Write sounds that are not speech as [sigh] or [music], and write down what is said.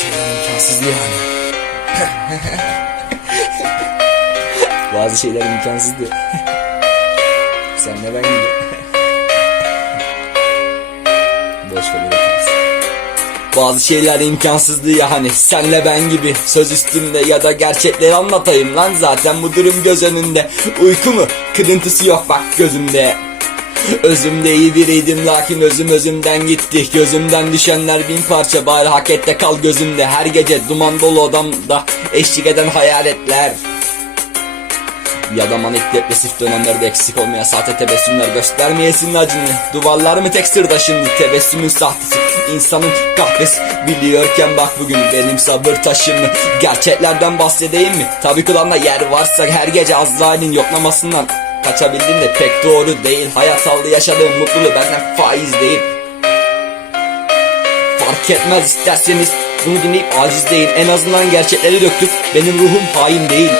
şeyler imkansız yani. [laughs] Bazı şeyler imkansız diyor. Senle ben gibi. Boş ver bazı şeyler imkansızdı ya hani senle ben gibi Söz üstünde ya da gerçekleri anlatayım lan zaten bu durum göz önünde Uyku mu? Kırıntısı yok bak gözümde Özümde iyi biriydim lakin özüm özümden gitti. Gözümden düşenler bin parça bari hak et de kal gözümde. Her gece duman dolu odamda eşlik eden hayaletler. Ya da manik depresif dönemlerde eksik olmaya sahte tebessümler göstermeyesin acını. Duvarlar mı tek sırda şimdi? Tebessümün sahtesi insanın kahvesi. Biliyorken bak bugün benim sabır taşım mı Gerçeklerden bahsedeyim mi? Tabi kulağında yer varsa her gece Azrail'in yoklamasından Kaçabildim de pek doğru değil. Hayat aldı yaşadığım mutluluğu benden faiz değil. Fark etmez isterseniz bunu dinleyip aciz değil. En azından gerçekleri döktük. Benim ruhum hain değil